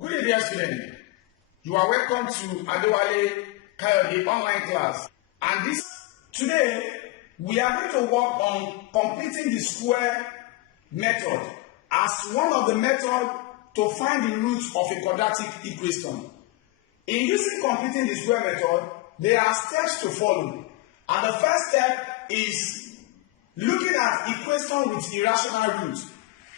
Good evening, students. You are welcome to Adewale Kayode online class. And today we are going to work on completing the square method as one of the methods to find the root of a quadratic equation. In using completing the square method, there are steps to follow. And the first step is looking at equation with irrational root.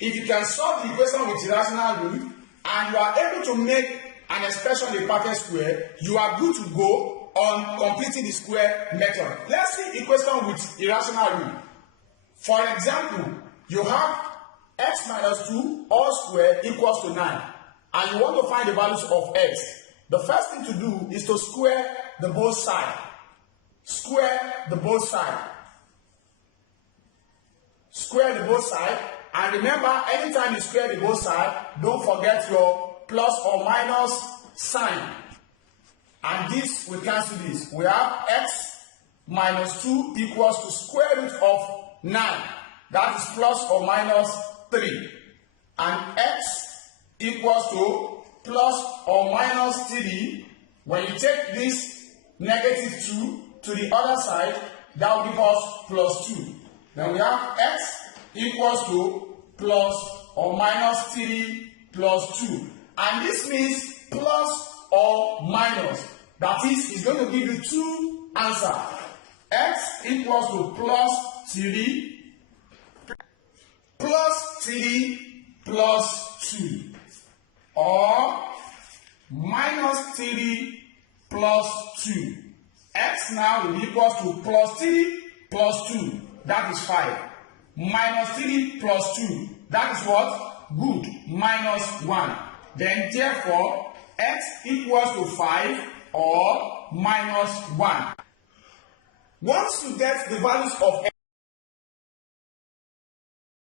If you can solve the equation with irrational root and you are able to make an expression a perfect square, you are good to go on completing the square method. Let's see equation with irrational root. For example, you have x minus 2 all square equals to 9, and you want to find the values of x. The first thing to do is to square the both sides. Square the both sides. Square the both sides. And remember, anytime you square the both sides, don't forget your plus or minus sign. And this will cancel this. We have x minus 2 equals to square root of 9. That is plus or minus 3. And x equals to plus or minus 3. When you take this negative 2 to the other side, that will give us plus 2. Then we have x equals to plus or minus 3 plus 2. And this means plus or minus. That is, it's going to give you two answers. X equals to plus 3 plus 2. Or minus 3 plus 2. X now will equal to plus 3 plus 2. That is 5. Minus 3 plus 2. That is what? Good. Minus 1. Then therefore, x equals to 5 or minus 1. Once you get the values of x,